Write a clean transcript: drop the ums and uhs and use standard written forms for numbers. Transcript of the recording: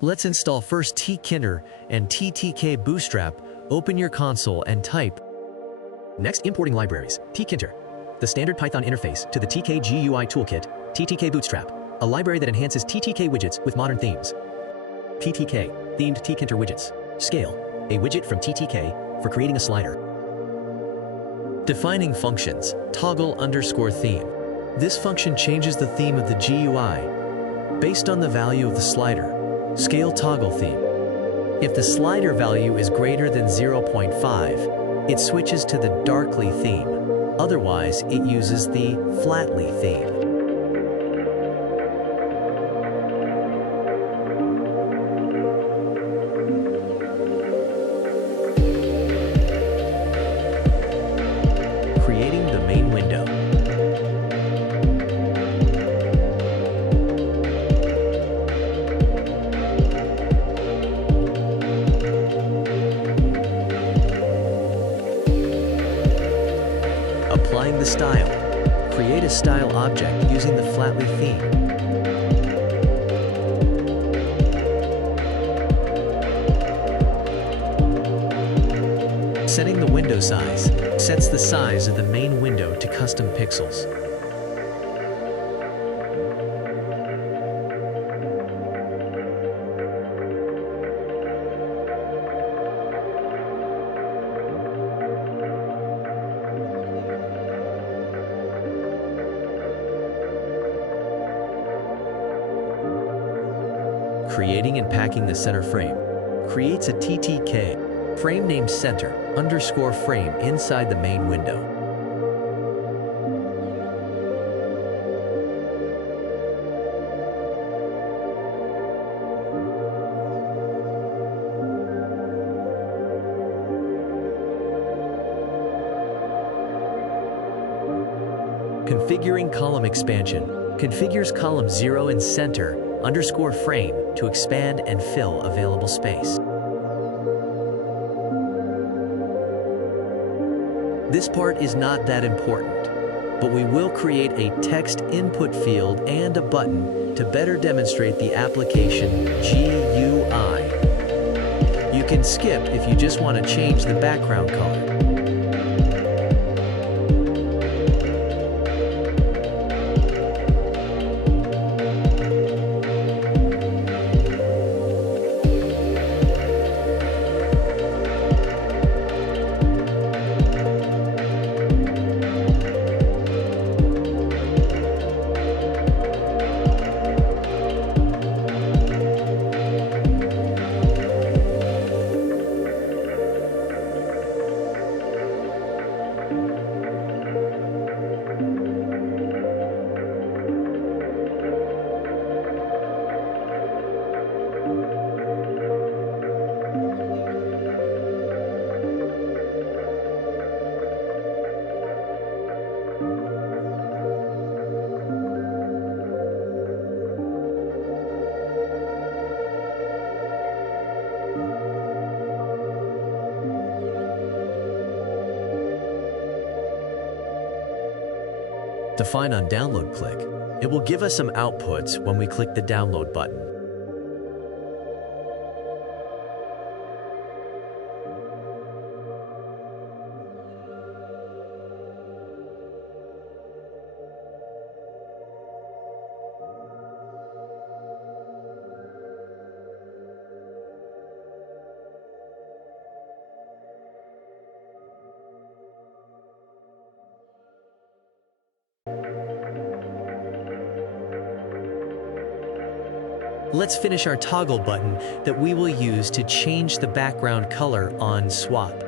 Let's install first TKinter and ttkbootstrap. Open your console and type. Next, importing libraries. TKinter, the standard Python interface to the TK GUI toolkit. ttkbootstrap, a library that enhances TTK widgets with modern themes. TTK, themed TKinter widgets. Scale, a widget from TTK for creating a slider. Defining functions, toggle_theme. This function changes the theme of the GUI based on the value of the slider. Scale toggle theme. If the slider value is greater than 0.5, it switches to the darkly theme. Otherwise, it uses the flatly theme. Creating the main window. Applying the style. Create a style object using the flatly theme. Setting the window size sets the size of the main window to custom pixels. Creating and packing the center frame. Creates a TTK frame named center_frame inside the main window. Configuring column expansion. Configures column 0 and center_frame to expand and fill available space. This part is not that important, but we will create a text input field and a button to better demonstrate the application GUI. You can skip if you just want to change the background color. Define on download click. It will give us some outputs when we click the download button. Let's finish our toggle button that we will use to change the background color on swap.